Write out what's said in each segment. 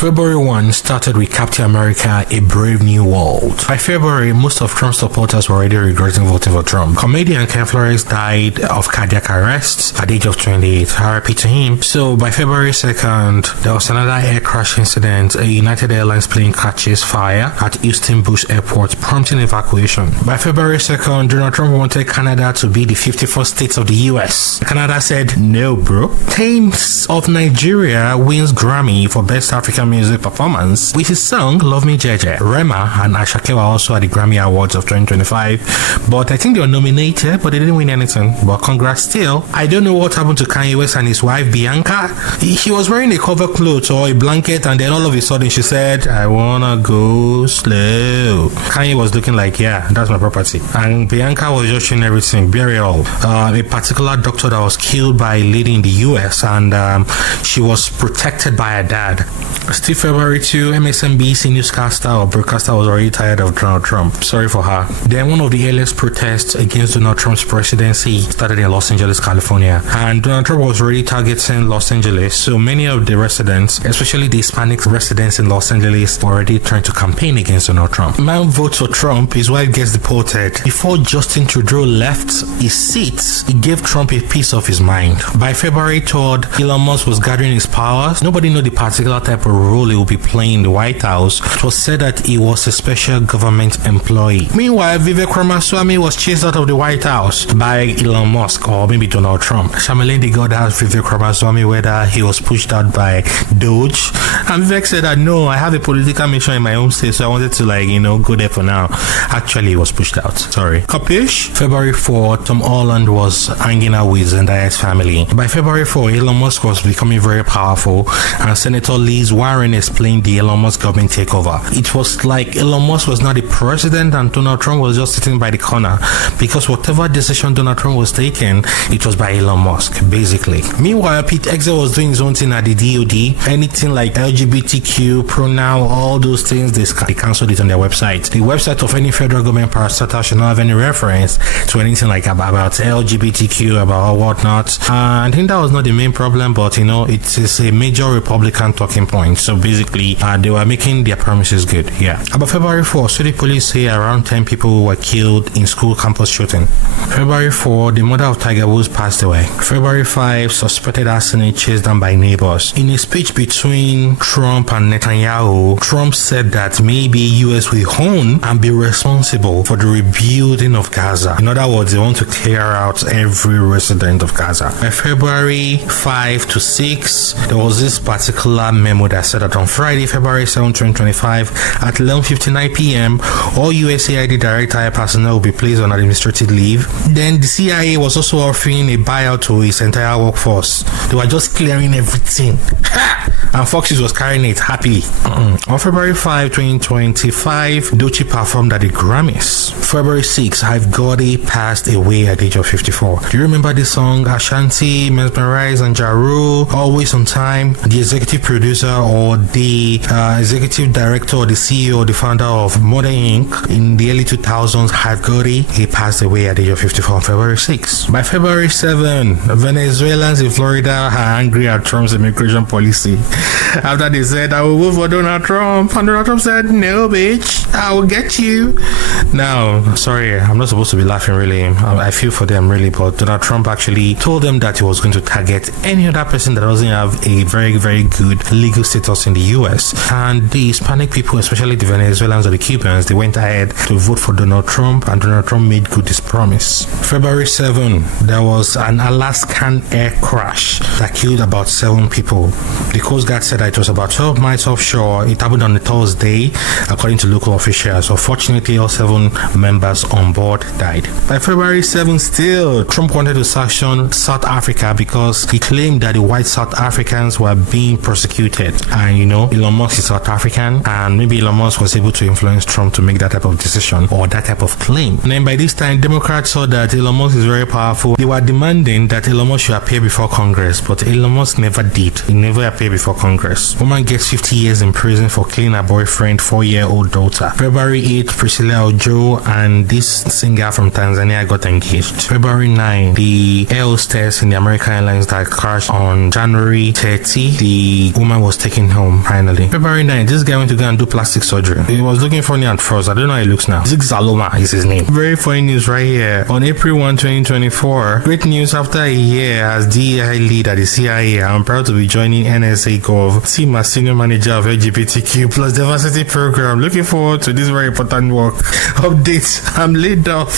February 1 started with Captain America, A Brave New World. By February, most of Trump's supporters were already regretting voting for Trump. Comedian Ken Flores died of cardiac arrest at the age of 28. RIP to him. So by February 2nd, there was another air crash incident. A United Airlines plane catches fire at Houston Bush Airport, prompting evacuation. By February 2nd, Donald Trump wanted Canada to be the 51st state of the US. Canada said, no bro. Thames of Nigeria wins Grammy for Best African Music Performance with his song Love Me Jeje. Rema and Ashake were also at the Grammy Awards of 2025, but I think they were nominated, but they didn't win anything. But congrats still. I don't know what happened to Kanye West and his wife Bianca. He was wearing a cover cloth or a blanket, and then all of a sudden she said, I wanna go slow. Kanye was looking like, yeah, that's my property. And Bianca was just showing everything, burial. A particular doctor that was killed by a lady in the US, and she was protected by her dad. Still February 2, MSNBC newscaster or broadcaster was already tired of Donald Trump. Sorry for her. Then one of the earliest protests against Donald Trump's presidency started in Los Angeles, California. And Donald Trump was already targeting Los Angeles, so many of the residents, especially the Hispanic residents in Los Angeles, were already trying to campaign against Donald Trump. Man votes for Trump, his wife gets deported. Before Justin Trudeau left his seat, he gave Trump a piece of his mind. By February 3rd, Elon Musk was gathering his powers. Nobody knew the particular type of role he would be playing in the White House. It was said that he was a special government employee. Meanwhile, Vivek Ramaswamy was chased out of the White House by Elon Musk or maybe Donald Trump. Shamelin God asked Vivek Ramaswamy whether he was pushed out by Doge, and Vivek said that no, I have a political mission in my own state, so I wanted to go there for now. Actually, he was pushed out. Sorry. Capish? February 4, Tom Holland was hanging out with Zendaya's family. By February 4, Elon Musk was becoming very powerful, and Senator Liz Warren explained the Elon Musk government takeover. It was like Elon Musk was not the president and Donald Trump was just sitting by the corner, because whatever decision Donald Trump was taking, it was by Elon Musk, basically. Meanwhile, Pete Hegseth was doing his own thing at the DOD. Anything like LGBTQ, pronoun, all those things, they cancelled it on their website. The website of any federal government parastatal should not have any reference to anything like about LGBTQ, about whatnot. I think that was not the main problem, but it is a major Republican talking point. So basically, they were making their promises good. Yeah. About February 4, city police say around 10 people were killed in school campus shooting. February 4, the mother of Tiger Woods passed away. February 5, suspected arsonist chased down by neighbors. In a speech between Trump and Netanyahu, Trump said that maybe US will own and be responsible for the rebuilding of Gaza. In other words, they want to clear out every resident of Gaza. By February 5 to 6, there was this particular memo that said that on Friday, February 7, 2025, at 11:59 p.m., all USAID direct hire personnel will be placed on administrative leave. Then the CIA was also offering a buyout to its entire workforce. They were just clearing everything. And Fox News was carrying it happily. On February 5, 2025, Doechii performed at the Grammys. February 6, Hype Gotti passed away at the age of 54. Do you remember the song Ashanti, Mesmerize, and Jaru, Always on Time? The executive producer or the executive director or the CEO or the founder of Modern Inc. in the early 2000s, Hype Gotti, he passed away at the age of 54 on February 6. By February 7, Venezuelans in Florida are angry at Trump's immigration policy after they said, I will vote for Donald Trump. And Donald Trump said, no, bitch, I will get you. Now, sorry, I'm not supposed to be laughing, really. I feel for them, really, but Donald Trump actually told them that he was going to target any other person that doesn't have a very, very good legal status in the US. And the Hispanic people, especially the Venezuelans or the Cubans, they went ahead to vote for Donald Trump, and Donald Trump made good his promise. February 7, there was an Alaskan air crash that killed about 7 people. The Coast Guard said that it was about 12 miles offshore. It happened on a Thursday, according to local officials. Unfortunately, all 7 members on board died. By February 7 still, Trump wanted to sanction South Africa because he claimed that the white South Africans were being persecuted. And Elon Musk is South African, and maybe Elon Musk was able to influence Trump to make that type of decision or that type of claim. And then by this time, Democrats saw that Elon Musk is very powerful. They were demanding that Elon Musk should appear before Congress, but Elon Musk never did. He never appeared before Congress. Congress. Woman gets 50 years in prison for killing her boyfriend, 4-year-old daughter. February 8th, Priscilla Ojo and this singer from Tanzania got engaged. February 9th, the air hostess in the American Airlines that crashed on January 30, the woman was taken home finally. February 9th, this guy went to go and do plastic surgery. He was looking funny at first. I don't know how he looks now. Zig Zaloma is his name. Very funny news right here. On April 1, 2024, great news after a year as DEI lead at the CIA. I'm proud to be joining NSA Gov team as senior manager of LGBTQ plus diversity program. Looking forward to this very important work. Update, I'm laid off.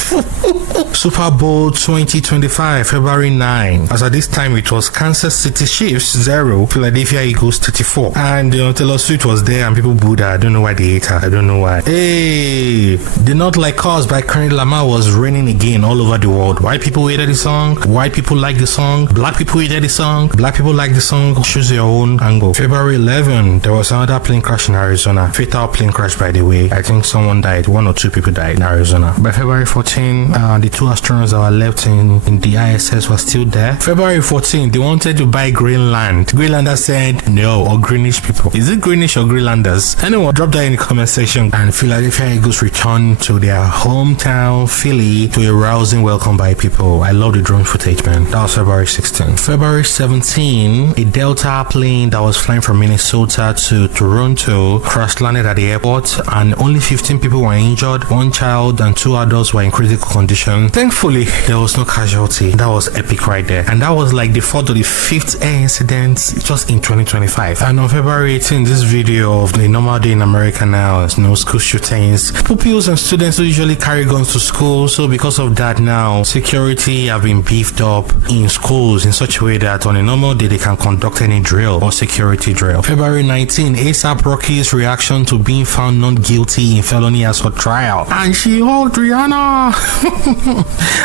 Super Bowl 2025, February 9. As at this time, it was Kansas City Chiefs 0, Philadelphia Eagles 34. And Taylor Swift was there and people booed her. I don't know why they hate her. I don't know why. Hey, The Not Like Us by Kendrick Lamar was raining again all over the world. White people hated the song. White people like the song. Black people hated the song. Black people like the song. Choose your own angle. February 11, there was another plane crash in Arizona. Fatal plane crash, by the way. I think someone died. 1 or 2 people died in Arizona. By February 14, the 2 astronauts that were left in the ISS were still there. February 14, they wanted to buy Greenland. Greenlanders said no, or Greenish people. Is it Greenish or Greenlanders? Anyone, drop that in the comment section. And Philadelphia Eagles returned to their hometown, Philly, to a rousing welcome by people. I love the drone footage, man. That was February 16. February 17, a Delta plane that was flying from Minnesota to Toronto crash landed at the airport, and only 15 people were injured. 1 child and 2 adults were in critical condition. Thankfully, there was no casualty. That was epic right there. And that was like the 4th or the 5th air incident just in 2025. And on February 18, this video of the normal day in America now is school shootings. Pupils and students usually carry guns to school, so because of that now, security have been beefed up in schools in such a way that on a normal day they can conduct any drill or security drill. February 19, ASAP Rocky's reaction to being found not guilty in felony assault trial. And she hugged Rihanna.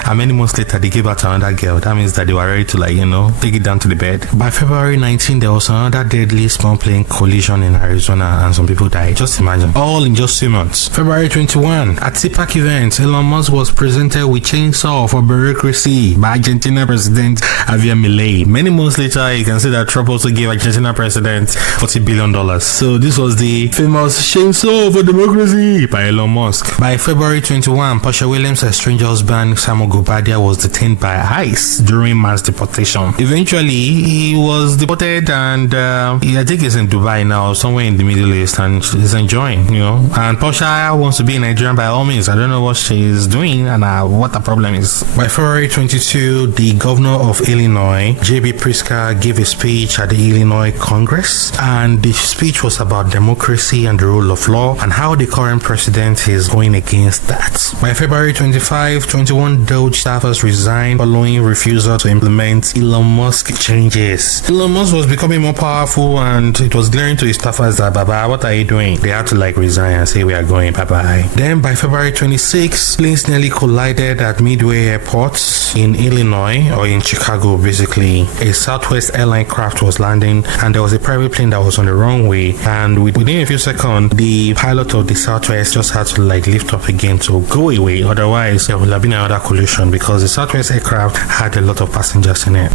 And many months later, they gave her to another girl. That means that they were ready to take it down to the bed. By February 19, there was another deadly small plane collision in Arizona and some people died. Just imagine. All in just 2 months. February 21, at CPAC event, Elon Musk was presented with chainsaw for bureaucracy by Argentina President Javier Milei. Many months later, you can see that Trump also gave Argentina President $40 billion. So this was the famous chainsaw for democracy by Elon Musk. By February 21, Porsha Williams' estranged husband Samuel Gobadia was detained by ICE during mass deportation. Eventually, he was deported and I think he's in Dubai now, somewhere in the Middle East, and he's enjoying, And Porsha wants to be in Nigeria by all means. I don't know what she's doing and what the problem is. By February 22, the governor of Illinois, J.B. Pritzker, gave a speech at the Illinois Congress, and the speech was about democracy and the rule of law and how the current president is going against that. By February 25, 21 Doge staffers resigned following refusal to implement Elon Musk changes. Elon Musk was becoming more powerful and it was glaring to his staffers that, Baba, what are you doing? They had to resign and say we are going, bye-bye. Then by February 26, planes nearly collided at Midway Airport in Illinois, or in Chicago basically. A Southwest airline craft was landing and there was a private plane that was on the runway, and within a few seconds the pilot of the Southwest just had to lift up again to go away, otherwise there would have been another collision because the Southwest aircraft had a lot of passengers in it.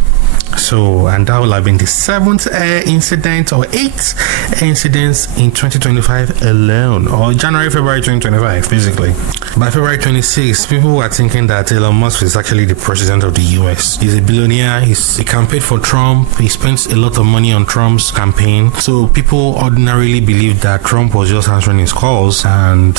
So, and that will have been the 7th air incident or 8th air incidents in 2025 alone, or January, February 2025 basically. By February 26, people were thinking that Elon Musk is actually the president of the US. He's a billionaire, he campaigned for Trump, he spent a lot of money on Trump's campaign, so people ordinarily believed that Trump was just answering his calls and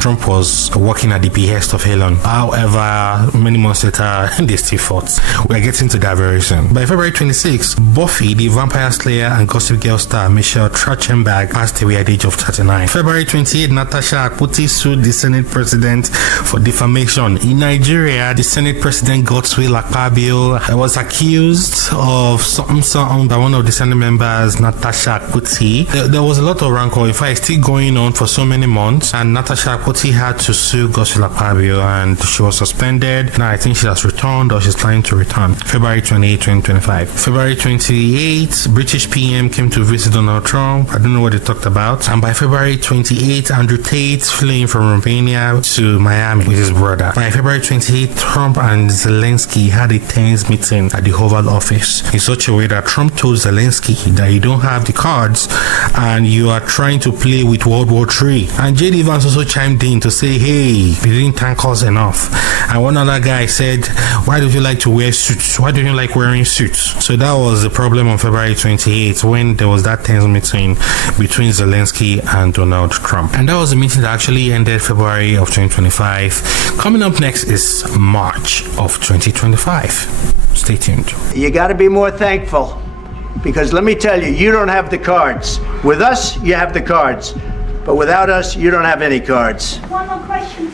Trump was working at the behest of Elon. However, many months later, they still fought. We're getting to that very soon. By February 26, Buffy, the Vampire Slayer and Gossip Girl star Michelle Trachtenberg passed away at the age of 39. February 28, Natasha Akpoti sued the Senate President for defamation. In Nigeria, the Senate President Godswill Akpabio was accused of something by one of the Senate members, Natasha Akpoti. There was a lot of rancor. In fact, it's still going on for so many months, and Natasha Akpoti had to sue Godswill Akpabio and she was suspended. Now I think she has returned or she's planning to return. February 28, 2025. 2025. February 28th, British PM came to visit Donald Trump. I don't know what they talked about. And by February 28th, Andrew Tate flew from Romania to Miami with his brother. By February 28th, Trump and Zelensky had a tense meeting at the Oval Office in such a way that Trump told Zelensky that you don't have the cards and you are trying to play with World War III. And J.D. Vance also chimed in to say, hey, you didn't thank us enough. And one other guy said, why do you like to wear suits? Why don't you like wearing suits? So that was the problem on February 28th when there was that tense meeting between Zelensky and Donald Trump. And that was the meeting that actually ended February of 2025. Coming up next is March of 2025. Stay tuned. You got to be more thankful because let me tell you, you don't have the cards. With us, you have the cards. But without us, you don't have any cards. One more question.